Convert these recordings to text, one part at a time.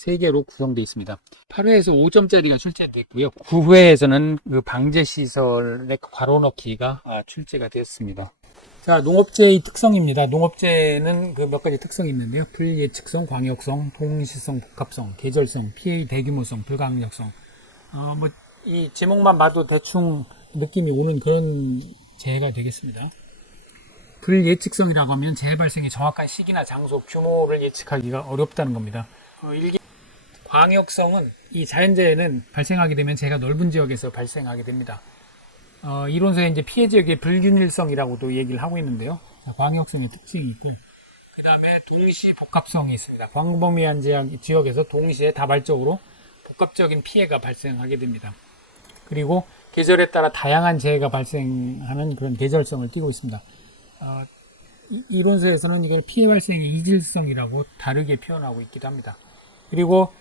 3개로 구성되어 있습니다. 8회에서 5점짜리가 출제됐고요. 9회에서는 그 방제시설의 괄호넣기가 출제가 되었습니다. 자, 농업재의 특성입니다. 농업재는 그 몇 가지 특성이 있는데요. 불예측성, 광역성, 동시성, 복합성, 계절성, 피해의 대규모성, 불가항력성. 이 제목만 봐도 대충 느낌이 오는 그런 재해가 되겠습니다. 불예측성이라고 하면 재해 발생의 정확한 시기나 장소, 규모를 예측하기가 어렵다는 겁니다. 광역성은 이 자연재해는 발생하게 되면 재해가 넓은 지역에서 발생하게 됩니다. 이론서에 이제 피해 지역의 불균일성이라고도 얘기를 하고 있는데요. 광역성의 특징이 있고, 그 다음에 동시 복합성이 있습니다. 광범위한 지역에서 동시에 다발적으로 복합적인 피해가 발생하게 됩니다. 그리고 계절에 따라 다양한 재해가 발생하는 그런 계절성을 띠고 있습니다. 이론서에서는 이걸 피해 발생의 이질성이라고 다르게 표현하고 있기도 합니다. 그리고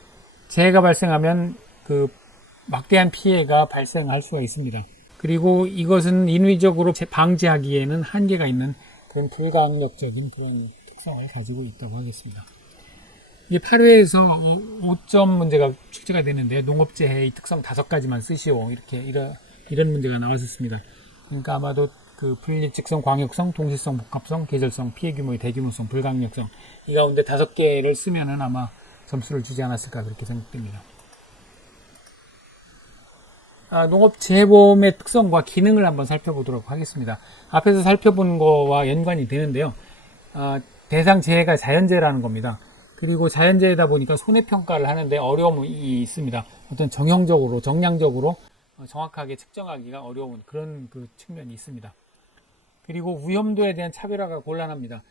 재해가 발생하면 그 막대한 피해가 발생할 수가 있습니다. 그리고 이것은 인위적으로 방지하기에는 한계가 있는 그런 불가항력적인 그런 특성을 가지고 있다고 하겠습니다. 이제 8회에서 5점 문제가 출제가 되는데, 농업재해의 특성 5가지만 쓰시오, 이런 문제가 나왔었습니다. 그러니까 아마도 그 불예측성, 광역성, 동시성, 복합성, 계절성, 피해 규모의 대규모성, 불가항력성, 이 가운데 5개를 쓰면은 아마 점수를 주지 않았을까 그렇게 생각됩니다. 농업재해보험의 특성과 기능을 한번 살펴보도록 하겠습니다. 앞에서 살펴본 거와 연관이 되는데요. 대상 재해가 자연재해라는 겁니다. 그리고 자연재해다 보니까 손해평가를 하는데 어려움이 있습니다. 어떤 정형적으로, 정량적으로 정확하게 측정하기가 어려운 그런 그 측면이 있습니다. 그리고 위험도에 대한 차별화가 곤란합니다.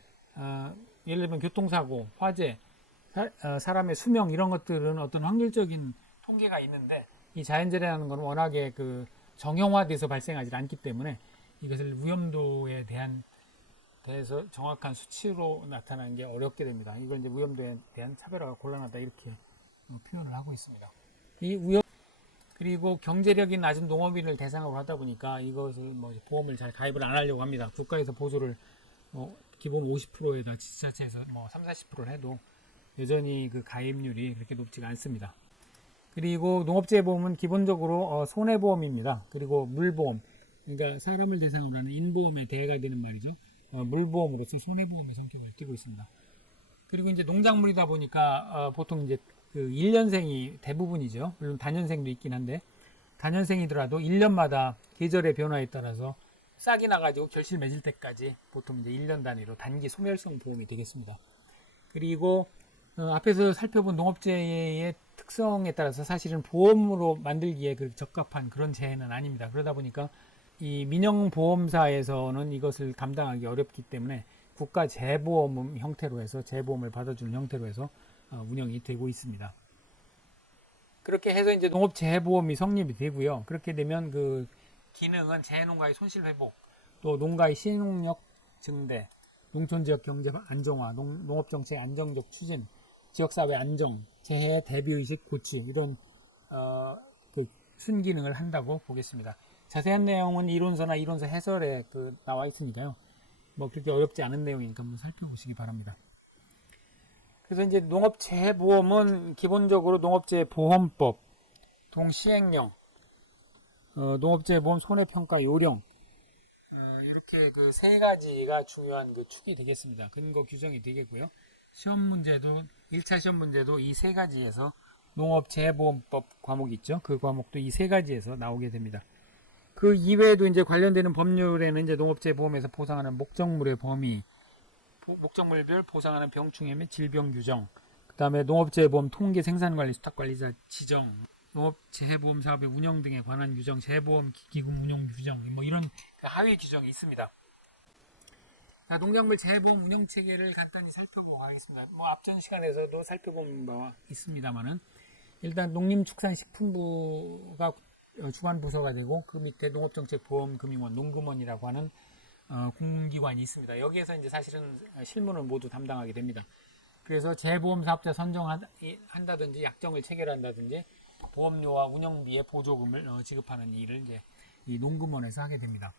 예를 들면 교통사고, 화재, 사람의 수명, 이런 것들은 어떤 확률적인 통계가 있는데, 이 자연재해라는 것은 워낙에 그 정형화돼서 발생하지 않기 때문에 이것을 위험도에 대해서 정확한 수치로 나타나는 게 어렵게 됩니다. 이걸 이제 위험도에 대한 차별화가 곤란하다, 이렇게 표현을 하고 있습니다. 그리고 경제력이 낮은 농업인을 대상으로 하다 보니까 이것을 보험을 잘 가입을 안 하려고 합니다. 국가에서 보조를 기본 50%에다 지자체에서 30-40%를 해도 여전히 그 가입률이 그렇게 높지가 않습니다. 그리고 농업재해보험은 기본적으로 손해보험입니다. 그리고 물보험, 그러니까 사람을 대상으로 하는 인보험에 대해가 되는 말이죠. 물보험으로서 손해보험의 성격을 띠고 있습니다. 그리고 이제 농작물이다 보니까 보통 이제 그 1년생이 대부분이죠. 물론 단년생도 있긴 한데, 단년생이더라도 1년마다 계절의 변화에 따라서 싹이 나가지고 결실 맺을 때까지 보통 이제 1년 단위로 단기 소멸성 보험이 되겠습니다. 그리고 앞에서 살펴본 농업재해의 특성에 따라서 사실은 보험으로 만들기에 적합한 그런 재해는 아닙니다. 그러다 보니까 이 민영보험사에서는 이것을 감당하기 어렵기 때문에 국가 재보험 형태로 해서, 재보험을 받아주는 형태로 해서 운영이 되고 있습니다. 그렇게 해서 이제 농업재해보험이 성립이 되고요. 그렇게 되면 그 기능은 재해농가의 손실회복, 또 농가의 신농력 증대, 농촌지역 경제 안정화, 농업정책 안정적 추진, 지역사회 안정, 재해 대비의식 고취, 이런 그 순기능을 한다고 보겠습니다. 자세한 내용은 이론서나 이론서 해설에 나와 있으니까요. 그렇게 어렵지 않은 내용이니까 한번 살펴보시기 바랍니다. 그래서 이제 농업재해보험은 기본적으로 농업재해보험법, 동시행령, 농업재해보험 손해평가 요령, 이렇게 그 3가지가 중요한 그 축이 되겠습니다. 근거 규정이 되겠고요. 시험 문제도, 1차 시험 문제도 이 3가지에서 농업재해보험법 과목이 있죠. 그 과목도 이 3가지에서 나오게 됩니다. 그 이외에도 이제 관련되는 법률에는 이제 농업재해보험에서 보상하는 목적물의 범위, 목적물별 보상하는 병충해 및 질병 규정, 그 다음에 농업재해보험 통계 생산관리 수탁관리자 지정, 농업재해보험 사업의 운영 등에 관한 규정, 재해보험 기금 운영 규정, 이런 하위 규정이 있습니다. 자, 농작물 재해보험 운영체계를 간단히 살펴보고 가겠습니다. 앞전 시간에서도 살펴본 바와 있습니다만은, 일단 농림축산식품부가 주관 부서가 되고, 그 밑에 농업정책보험금융원, 농금원이라고 하는 공공기관이 있습니다. 여기에서 이제 사실은 실무는 모두 담당하게 됩니다. 그래서 재보험 사업자 선정한다든지 약정을 체결한다든지 보험료와 운영비의 보조금을 지급하는 일을 이제 이 농금원에서 하게 됩니다.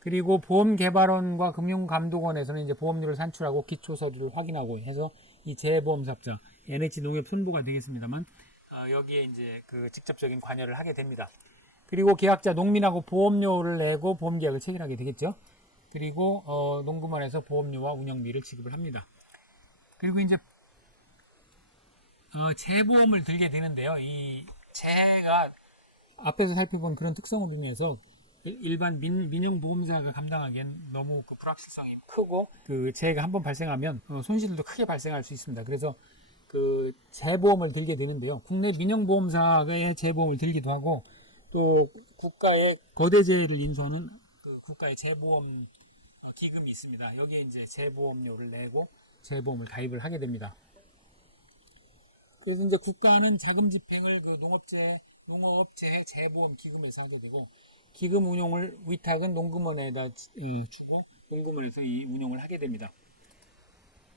그리고 보험개발원과 금융감독원에서는 이제 보험료를 산출하고 기초서류를 확인하고 해서 이 재보험 사업자, NH 농협 손보가 되겠습니다만 여기에 이제 그 직접적인 관여를 하게 됩니다. 그리고 계약자 농민하고 보험료를 내고 보험계약을 체결하게 되겠죠. 그리고 농구만에서 보험료와 운영비를 지급을 합니다. 그리고 이제 재보험을 들게 되는데요. 이 재해가 앞에서 살펴본 그런 특성을 의미해서 일반 민영보험사가 감당하기엔 너무 그 불확실성이 크고 그 재해가 한번 발생하면 손실도 크게 발생할 수 있습니다. 그래서 그 재보험을 들게 되는데요. 국내 민영보험사의 재보험을 들기도 하고 또 국가의 거대 재해를 인수하는 그 국가의 재보험 기금이 있습니다. 여기에 이제 재보험료를 내고 재보험을 가입을 하게 됩니다. 그래서 이제 국가는 자금 집행을 그 농업재해 재보험 기금에서 하게 되고 기금 운용을 위탁은 농구먼에다 주고 농구먼에서 이 운용을 하게 됩니다.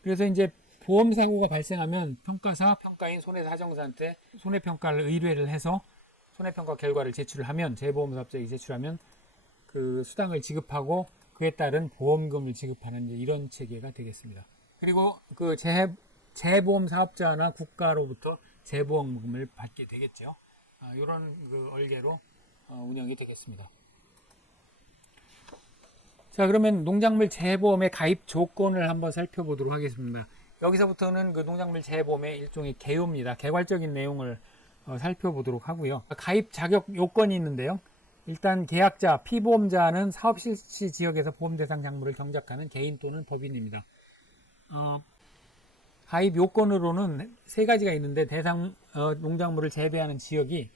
그래서 이제 보험 사고가 발생하면 평가사, 평가인, 손해사정사한테 손해평가를 의뢰를 해서 손해평가 결과를 제출을 하면 재보험사업자에게 제출하면 그 수당을 지급하고 그에 따른 보험금을 지급하는 이런 체계가 되겠습니다. 그리고 그 재보험 사업자나 국가로부터 재보험금을 받게 되겠죠. 이런 그 얼개로 운영이 되겠습니다. 자, 그러면 농작물 재보험의 가입 조건을 한번 살펴보도록 하겠습니다. 여기서부터는 그 농작물 재보험의 일종의 개요입니다. 개괄적인 내용을 살펴보도록 하고요. 가입 자격 요건이 있는데요. 일단 계약자, 피보험자는 사업 실시 지역에서 보험 대상 작물을 경작하는 개인 또는 법인입니다. 가입 요건으로는 세 가지가 있는데 대상 농작물을 재배하는 지역이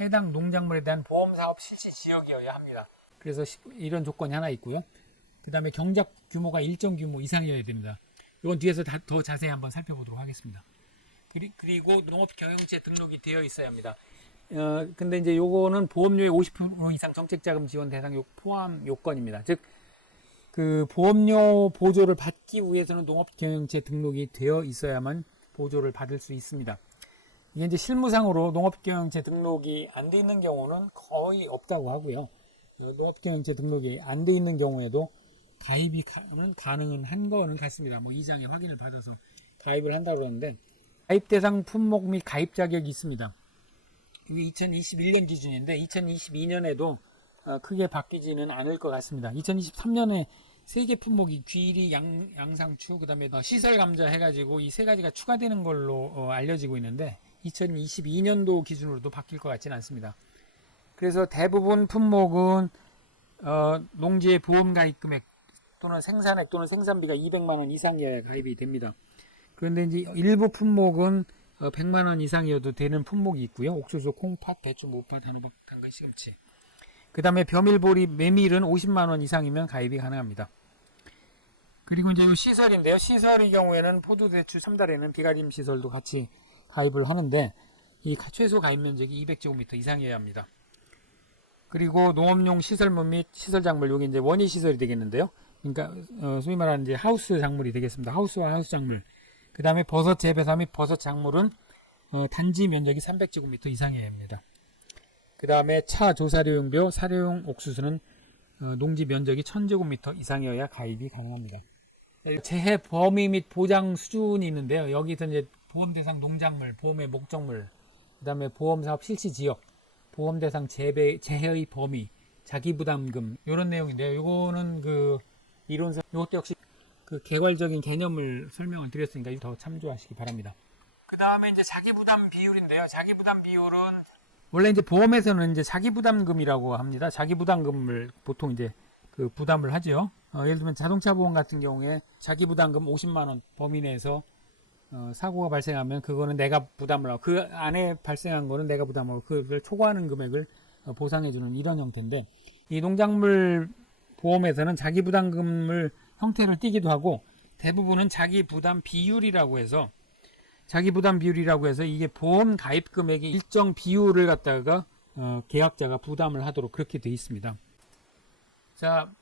해당 농작물에 대한 보험 사업 실시 지역이어야 합니다. 그래서 이런 조건이 하나 있고요. 그 다음에 경작 규모가 일정 규모 이상이어야 됩니다. 이건 뒤에서 더 자세히 한번 살펴보도록 하겠습니다. 그리고 농업경영체 등록이 되어 있어야 합니다. 근데 이제 요거는 보험료의 50% 이상 정책자금 지원 대상 포함 요건입니다. 즉, 그 보험료 보조를 받기 위해서는 농업경영체 등록이 되어 있어야만 보조를 받을 수 있습니다. 이게 이제 실무상으로 농업경영체 등록이 안 돼 있는 경우는 거의 없다고 하고요. 농업경영체 등록이 안 돼 있는 경우에도 가입이 가능은 한 거는 같습니다. 뭐 이장의 확인을 받아서 가입을 한다고 그러는데 가입 대상 품목 및 가입 자격이 있습니다. 이게 2021년 기준인데 2022년에도 크게 바뀌지는 않을 것 같습니다. 2023년에 세 개 품목이 귀리, 양상추, 그 다음에 시설 감자 해가지고 이 세 가지가 추가되는 걸로 알려지고 있는데 2022년도 기준으로도 바뀔 것 같지는 않습니다. 그래서 대부분 품목은 농지의 보험 가입 금액 또는 생산액 또는 생산비가 200만원 이상이어야 가입이 됩니다. 그런데 이제 일부 품목은 100만원 이상이어도 되는 품목이 있고요. 옥수수, 콩팥, 배추, 모팥, 단호박, 당근, 시금치. 그 다음에 벼밀보리, 메밀은 50만원 이상이면 가입이 가능합니다. 그리고 이제 이 시설인데요. 시설의 경우에는 포도대추 3달에는 비가림 시설도 같이 가입을 하는데 이 최소 가입 면적이 200제곱미터 이상이어야 합니다. 그리고 농업용 시설물 및 시설작물, 여기 이제 원예 시설이 되겠는데요. 그러니까 소위 말하는 이제 하우스 작물이 되겠습니다. 하우스와 하우스 작물. 그 다음에 버섯 재배사 및 버섯 작물은 단지 면적이 300제곱미터 이상이어야 합니다. 그 다음에 차, 조사료용bio, 사료용 옥수수는 농지 면적이 1000제곱미터 이상이어야 가입이 가능합니다. 재해 범위 및 보장 수준이 있는데요. 여기서 이제 보험 대상 농작물, 보험의 목적물, 그 다음에 보험 사업 실시 지역, 보험 대상 재해의 범위, 자기부담금, 이런 내용인데요. 요거는 그 이론상, 이것도 역시 그 개괄적인 개념을 설명을 드렸으니까 더 참조하시기 바랍니다. 그 다음에 이제 자기부담 비율인데요. 자기부담 비율은 원래 이제 보험에서는 이제 자기부담금이라고 합니다. 자기부담금을 보통 이제 그 부담을 하죠. 예를 들면 자동차 보험 같은 경우에 자기부담금 50만원 범위 내에서 사고가 발생하면 그거는 내가 부담을 하고 그 안에 발생한 거는 내가 부담하고 그걸 초과하는 금액을 보상해주는 이런 형태인데 이 농작물 보험에서는 자기부담금을 형태를 띠기도 하고 대부분은 자기부담 비율이라고 해서 이게 보험 가입 금액의 일정 비율을 갖다가 계약자가 부담을 하도록 그렇게 되어 있습니다. 자,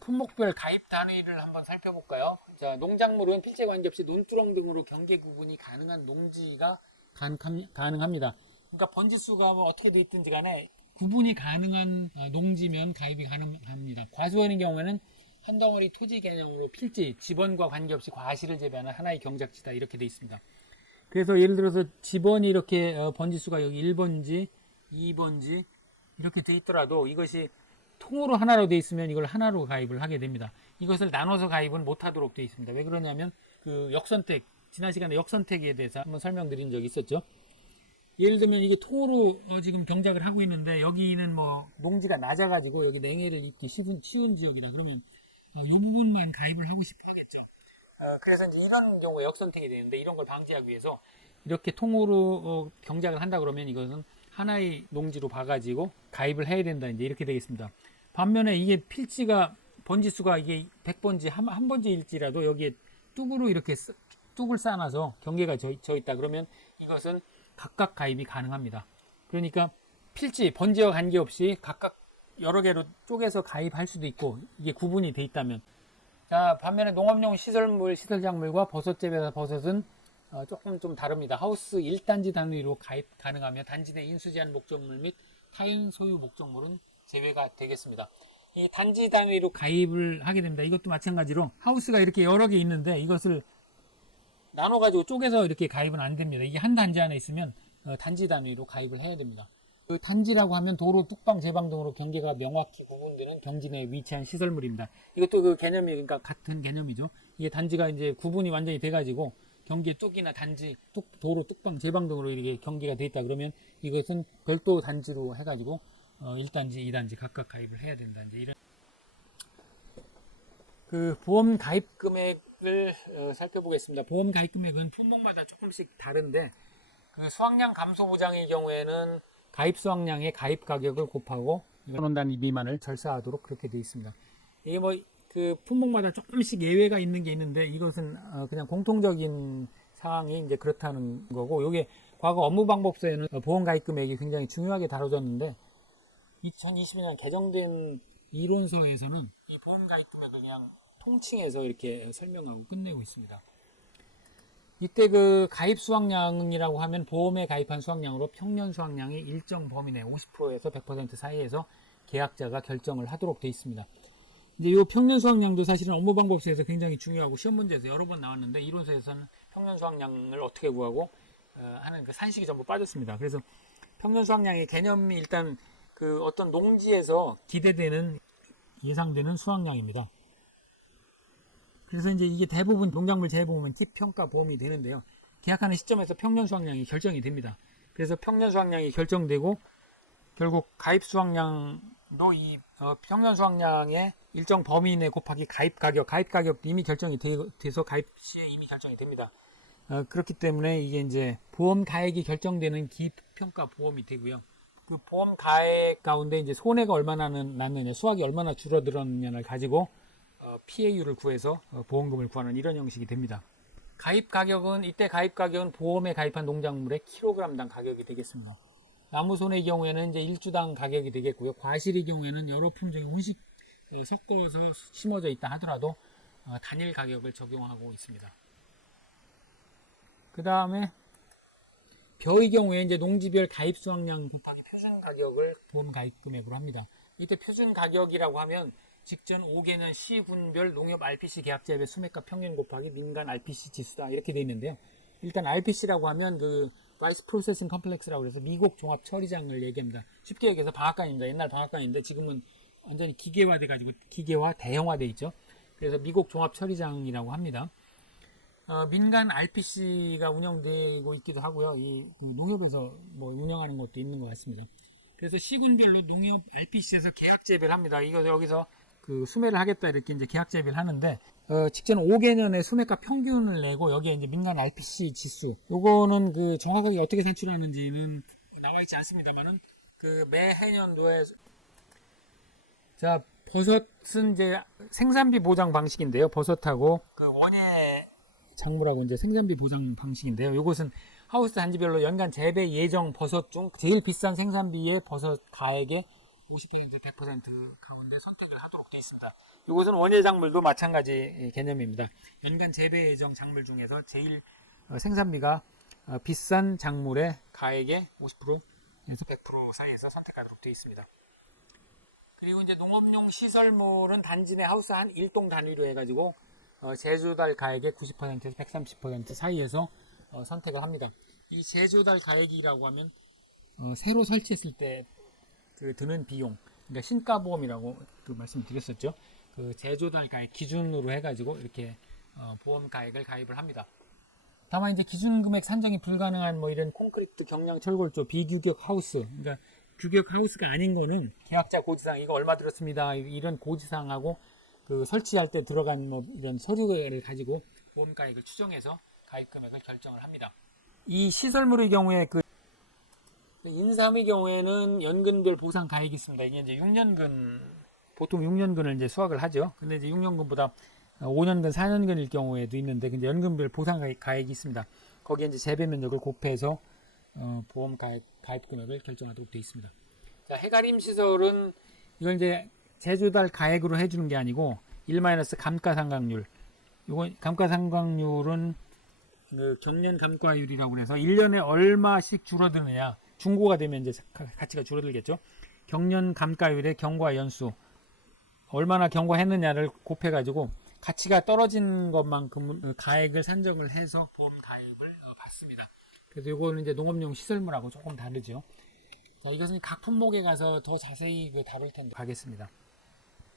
품목별 가입 단위를 한번 살펴볼까요? 자, 농작물은 필재 관계없이 논두렁 등으로 경계 구분이 가능한 농지가 가능합니다. 그러니까 번지수가 뭐 어떻게 되어 있든지 간에 구분이 가능한 농지면 가입이 가능합니다. 과수원의 경우에는 한 덩어리 토지 개념으로 필지, 지번과 관계없이 과실을 재배하는 하나의 경작지다 이렇게 되어 있습니다. 그래서 예를 들어서 집원이 이렇게 번지수가 여기 1번지, 2번지 이렇게 돼 있더라도 이것이 통으로 하나로 돼 있으면 이걸 하나로 가입을 하게 됩니다. 이것을 나눠서 가입은 못하도록 돼 있습니다. 왜 그러냐면 그 역선택, 지난 시간에 역선택에 대해서 한번 설명드린 적이 있었죠. 예를 들면 이게 통으로 지금 경작을 하고 있는데 여기는 뭐 농지가 낮아가지고 여기 냉해를 입기 쉬운 지역이다. 그러면 이 부분만 가입을 하고 싶어 하겠죠. 그래서 이제 이런 경우에 역선택이 되는데 이런 걸 방지하기 위해서 이렇게 통으로 경작을 한다 그러면 이것은 하나의 농지로 봐가지고 가입을 해야 된다. 이제 이렇게 되겠습니다. 반면에 이게 필지가 번지수가 이게 100번지 한 번지일지라도 여기에 뚝으로 이렇게 뚝을 쌓아놔서 경계가 져 있다 그러면 이것은 각각 가입이 가능합니다. 그러니까 필지, 번지와 관계없이 각각 여러 개로 쪼개서 가입할 수도 있고 이게 구분이 돼 있다면. 자, 반면에 농업용 시설작물과 버섯 재배사 버섯은 조금 좀 다릅니다. 하우스 1단지 단위로 가입 가능하며 단지 내 인수 제한 목적물 및 타인 소유 목적물은 제외가 되겠습니다. 이 단지 단위로 가입을 하게 됩니다. 이것도 마찬가지로 하우스가 이렇게 여러 개 있는데 이것을 나눠가지고 쪼개서 이렇게 가입은 안 됩니다. 이게 한 단지 안에 있으면 단지 단위로 가입을 해야 됩니다. 그 단지라고 하면 도로, 뚝방, 제방 등으로 경계가 명확히 구분되는 경지 내에 위치한 시설물입니다. 이것도 그 개념이 그러니까 같은 개념이죠. 이게 단지가 이제 구분이 완전히 돼가지고 경계 뚝이나 단지, 도로, 뚝방, 제방 등으로 이렇게 경계가 돼 있다 그러면 이것은 별도 단지로 해가지고 1단지, 2단지 각각 가입을 해야 된다. 이제 이런 그 보험 가입 금액을 살펴보겠습니다. 보험 가입 금액은 품목마다 조금씩 다른데 그 수확량 감소 보장의 경우에는 가입 수확량의 가입 가격을 곱하고 1,000원 단위 미만을 절사하도록 그렇게 되어 있습니다. 이게 뭐 그 품목마다 조금씩 예외가 있는 게 있는데 이것은 그냥 공통적인 상황이 이제 그렇다는 거고, 요게 과거 업무방법서에는 보험 가입 금액이 굉장히 중요하게 다뤄졌는데 2022년 개정된 이론서에서는 이 보험 가입 금액을 그냥 통칭해서 이렇게 설명하고 끝내고 있습니다. 이때 그 가입 수확량이라고 하면 보험에 가입한 수확량으로 평년 수확량의 일정 범위 내 50%에서 100% 사이에서 계약자가 결정을 하도록 되어 있습니다. 이제 이 평년 수확량도 사실은 업무방법서에서 굉장히 중요하고 시험 문제에서 여러 번 나왔는데 이론서에서는 평년 수확량을 어떻게 구하고 하는 그 산식이 전부 빠졌습니다. 그래서 평년 수확량의 개념이 일단 그 어떤 농지에서 기대되는 예상되는 수확량입니다. 그래서 이제 이게 대부분 농작물 재보험은 기평가 보험이 되는데요. 계약하는 시점에서 평년 수확량이 결정이 됩니다. 그래서 평년 수확량이 결정되고 결국 가입 수확량도 이 평년 수확량의 일정 범위 내 곱하기 가입 가격도 이미 결정이 돼서 가입 시에 이미 결정이 됩니다. 그렇기 때문에 이게 이제 보험 가액이 결정되는 기평가 보험이 되고요. 그 보험 가액 가운데 이제 손해가 얼마나 났느냐, 수확이 얼마나 줄어들었느냐를 가지고 피해율을 구해서 보험금을 구하는 이런 형식이 됩니다. 이때 가입 가격은 보험에 가입한 농작물의 킬로그램당 가격이 되겠습니다. 나무손해의 경우에는 이제 일주당 가격이 되겠고요. 과실의 경우에는 여러 품종의 운식 섞어서 심어져 있다 하더라도 단일 가격을 적용하고 있습니다. 그 다음에 벼의 경우에 이제 농지별 가입 수확량 곱하기 표준 가격을 보험 가입 금액으로 합니다. 이때 표준 가격이라고 하면 직전 5개년 시군별 농협 RPC 계약자의 수매가 평균 곱하기 민간 RPC 지수다 이렇게 되어 있는데요. 일단 RPC라고 하면 그 Rice Processing Complex라고 해서 미국 종합 처리장을 얘기합니다. 쉽게 얘기해서 방앗간입니다. 옛날 방앗간인데 지금은 완전히 기계화돼 가지고 기계화 대형화돼 있죠. 그래서 미국 종합 처리장이라고 합니다. 민간 RPC가 운영되고 있기도 하고요. 이 농협에서 뭐 운영하는 것도 있는 것 같습니다. 그래서 시군별로 농협 RPC에서 계약 재배를 합니다. 이거 여기서 그 수매를 하겠다 이렇게 이제 계약 재배를 하는데 직전 5개년의 수매가 평균을 내고 여기에 이제 민간 RPC 지수 요거는 그 정확하게 어떻게 산출하는지는 나와 있지 않습니다만은 그 매해년도에 자 버섯은 이제 생산비 보장 방식인데요. 버섯하고 그 원예 작물하고 이제 생산비 보장 방식인데요. 이것은 하우스 단지별로 연간 재배 예정 버섯 중 제일 비싼 생산비의 버섯 가액의 50% 100% 가운데 선택을 하도록 되어 있습니다. 이것은 원예 작물도 마찬가지 개념입니다. 연간 재배 예정 작물 중에서 제일 생산비가 비싼 작물의 가액의 50%에서 100% 사이에서 선택하도록 되어 있습니다. 그리고 이제 농업용 시설물은 단지 내 하우스 한 1동 단위로 해가지고 제조달 가액의 90%에서 130% 사이에서 선택을 합니다. 이 제조달 가액이라고 하면 새로 설치했을 때 그 드는 비용, 그러니까 신가보험이라고 그 말씀드렸었죠. 그 제조달 가액 기준으로 해가지고 이렇게 보험 가액을 가입을 합니다. 다만 이제 기준 금액 산정이 불가능한 뭐 이런 콘크리트, 경량, 철골조, 비규격 하우스, 그러니까 규격 하우스가 아닌 거는 계약자 고지사항 이거 얼마 들었습니다. 이런 고지사항하고 그 설치할 때 들어간 뭐 이런 서류를 가지고 보험 가액을 추정해서 가입 금액을 결정을 합니다. 이 시설물의 경우에 그 인삼의 경우에는 연금별 보상 가액이 있습니다. 이게 이제 6년근, 보통 6년근을 이제 수확을 하죠. 근데 이제 6년근보다 5년근, 4년근일 경우에도 있는데, 근데 연금별 보상 가액이 있습니다. 거기에 이제 재배 면적을 곱해서 보험 가입 금액을 결정하도록 되어 있습니다. 자, 해가림 시설은 이걸 이제 제조달 가액으로 해주는 게 아니고 1- 감가상각률. 이건 감가상각률은 그 경년 감가율이라고 해서 1년에 얼마씩 줄어드느냐. 중고가 되면 이제 가치가 줄어들겠죠. 경년 감가율의 경과 연수. 얼마나 경과했느냐를 곱해가지고 가치가 떨어진 것만큼 가액을 산정을 해서 보험 가입을 받습니다. 그래서 이거는 이제 농업용 시설물하고 조금 다르죠. 자, 이것은 각 품목에 가서 더 자세히 다룰 텐데 가겠습니다.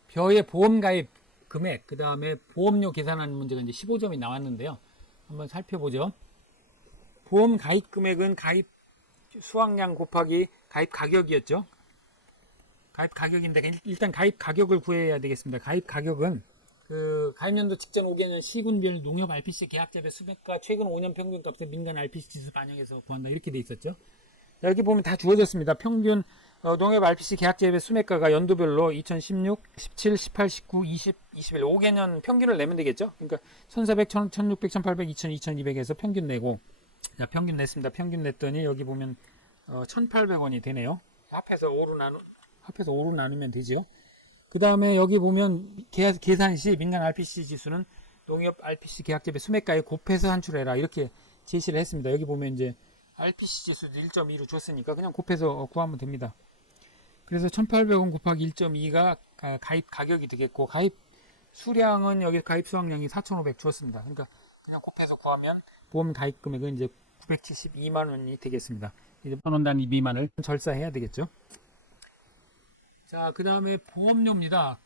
벼의 보험 가입 금액, 그 다음에 보험료 계산하는 문제가 이제 15점이 나왔는데요. 한번 살펴보죠. 보험 가입 금액은 가입 수확량 곱하기 가입 가격이었죠. 가입 가격인데 일단 가입 가격을 구해야 되겠습니다. 가입 가격은 그 가입연도 직전 5개년 시군별 농협 RPC 계약자별 수매가 최근 5년 평균값에 민간 RPC 지수 반영해서 구한다 이렇게 돼 있었죠. 여기 보면 다 주어졌습니다. 평균 농협 RPC 계약자별 수매가가 연도별로 2016, 17, 18, 19, 20, 21 5개년 평균을 내면 되겠죠. 그러니까 1400, 1600, 1800, 2000, 2200에서 평균 내고 자, 평균 냈습니다. 평균 냈더니 여기 보면 1800원이 되네요. 합해서 5로 나누면 되죠. 그 다음에 여기 보면 계산 시 민간 RPC 지수는 농협 RPC 계약자별 수매가에 곱해서 산출해라 이렇게 제시를 했습니다. 여기 보면 이제 RPC 지수 1.2로 줬으니까 그냥 곱해서 구하면 됩니다. 그래서 1800원 곱하기 1.2가 가입 가격이 되겠고 가입 수량은 여기 가입 수확량이 4500 줬습니다. 그러니까 그냥 곱해서 구하면 보험 가입 금액은 이제 972만 원이 되겠습니다. 이제 만원 단위 미만을 절사해야 되겠죠. 자, 그 다음에 보험료입니다.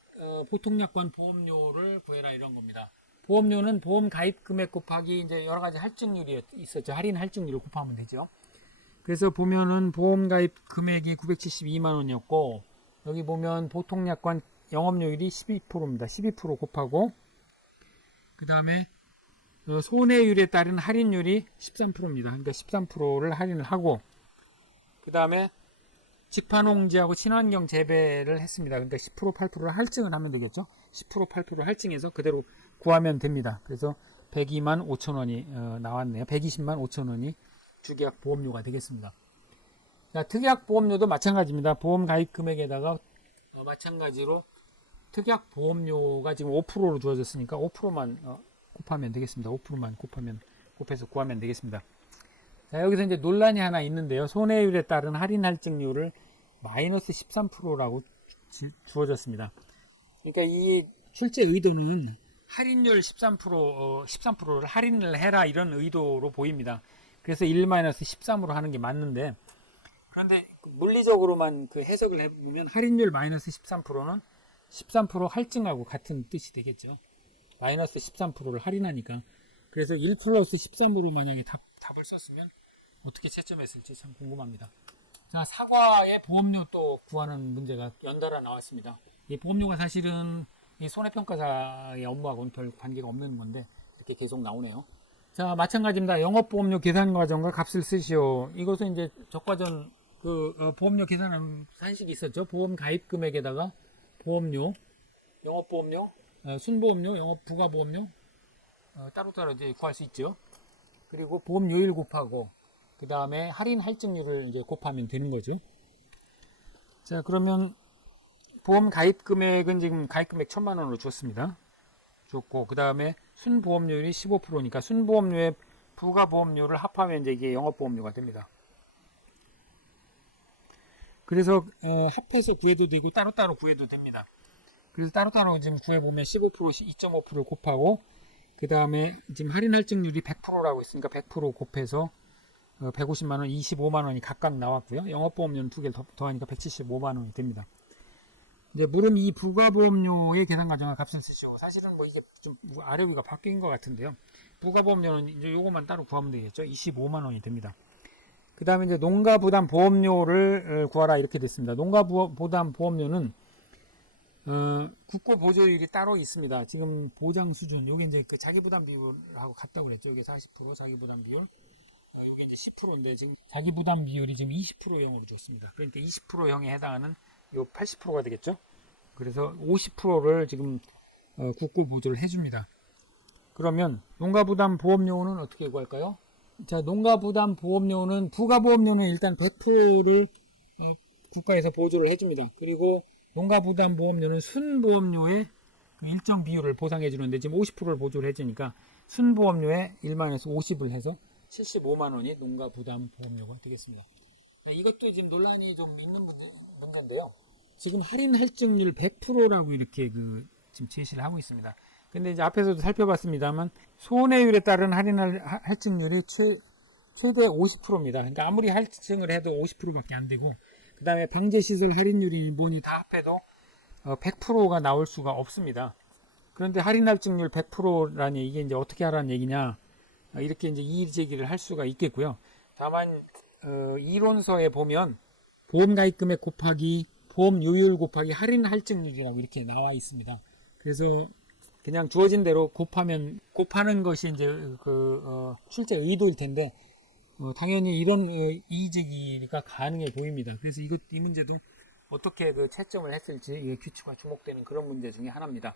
보통약관 보험료를 구해라 이런 겁니다. 보험료는 보험 가입 금액 곱하기 이제 여러 가지 할증률이 있었죠. 할인 할증률을 곱하면 되죠. 그래서 보면은 보험 가입 금액이 972만 원이었고 여기 보면 보통약관 영업료율이 12%입니다. 12% 곱하고 그 다음에 손해율에 따른 할인율이 13%입니다. 그러니까 13%를 할인을 하고 그 다음에 직판홍지하고 친환경 재배를 했습니다. 그러니까 10% 8%를 할증을 하면 되겠죠. 10% 8% 할증해서 그대로 구하면 됩니다. 그래서 102만 5천 원이 나왔네요. 120만 5천 원이 주계약 보험료가 되겠습니다. 자, 특약 보험료도 마찬가지입니다. 보험 가입 금액에다가 마찬가지로 특약 보험료가 지금 5%로 주어졌으니까 5%만 곱하면 되겠습니다. 5%만 곱해서 구하면 되겠습니다. 자, 여기서 이제 논란이 하나 있는데요. 손해율에 따른 할인 할증률을 마이너스 13%라고 주어졌습니다. 그러니까 이 출제 의도는 할인율 13%를 할인을 해라 이런 의도로 보입니다. 그래서 1-13으로 하는 게 맞는데 그런데 물리적으로만 그 해석을 해보면 할인율 마이너스 13%는 13% 할증하고 같은 뜻이 되겠죠. 마이너스 13%를 할인하니까. 그래서 1 플러스 13으로 만약에 답을 썼으면 어떻게 채점했을지 참 궁금합니다. 자, 사과의 보험료 또 구하는 문제가 연달아 나왔습니다. 이 보험료가 사실은 이 손해평가사의 업무하고는 별 관계가 없는 건데 이렇게 계속 나오네요. 자, 마찬가지입니다. 영업보험료 계산 과정과 값을 쓰시오. 이것은 이제 적과전 보험료 계산하는 산식이 있었죠. 보험 가입 금액에다가 보험료, 영업보험료, 순보험료, 영업 부가보험료 따로따로 이제 구할 수 있죠. 그리고 보험료율 곱하고 그 다음에 할인 할증률을 이제 곱하면 되는 거죠. 자, 그러면 보험 가입 금액은 지금 가입 금액 1000만 원으로 줬습니다. 줬고 그 다음에 순보험료율이 15%니까 순보험료에 부가보험료를 합하면 이제 이게 영업보험료가 됩니다. 그래서 합해서 구해도 되고 따로따로 구해도 됩니다. 그래서 따로따로 지금 구해보면 15%, 2.5%를 곱하고 그 다음에 지금 할인 할증률이 100%라고 있으니까 100% 곱해서 150만 원, 25만 원이 각각 나왔고요. 영업보험료는 두 개를 더하니까 175만 원이 됩니다. 이제 물음 이 부가보험료의 계산 과정과 값을 쓰시고, 사실은 뭐 이게 좀 아래 위가 바뀐 것 같은데요. 부가보험료는 이제 요것만 따로 구하면 되겠죠. 25만 원이 됩니다. 그 다음에 이제 농가부담 보험료를 구하라 이렇게 됐습니다. 농가부담 보험료는 국고 보조율이 따로 있습니다. 지금 보장 수준, 요게 이제 그 자기부담 비율하고 같다고 그랬죠. 이게 40% 자기부담 비율. 이게 이제 10%인데 지금 자기 부담 비율이 지금 20%형으로 줬습니다. 그러니까 20%형에 해당하는 요 80%가 되겠죠. 그래서 50%를 지금 국고 보조를 해줍니다. 그러면 농가부담 보험료는 어떻게 구할까요? 자, 농가부담 보험료는 부가보험료는 일단 100%를 국가에서 보조를 해줍니다. 그리고 농가부담 보험료는 순보험료의 일정 비율을 보상해 주는데 지금 50%를 보조를 해주니까 순보험료의 1만에서 50을 해서 75만 원이 농가 부담 보험료가 되겠습니다. 이것도 지금 논란이 좀 있는 문제인데요. 지금 할인 할증률 100%라고 이렇게 지금 제시를 하고 있습니다. 근데 이제 앞에서도 살펴봤습니다만 손해율에 따른 할인 할증률이 최대 50%입니다. 그러니까 아무리 할증을 해도 50%밖에 안 되고, 그 다음에 방제시설 할인율이 뭐니 다 합해도 100%가 나올 수가 없습니다. 그런데 할인 할증률 100%라니 이게 이제 어떻게 하라는 얘기냐? 이렇게 이제 이의 제기를 할 수가 있겠고요. 다만 이론서에 보면 보험 가입금액 곱하기 보험 요율 곱하기 할인 할증률이라고 이렇게 나와 있습니다. 그래서 그냥 주어진 대로 곱하는 것이 이제 출제 의도일 텐데 당연히 이런 이의 제기가 가능해 보입니다. 그래서 이 문제도 어떻게 채점을 했을지 규칙과 주목되는 그런 문제 중에 하나입니다.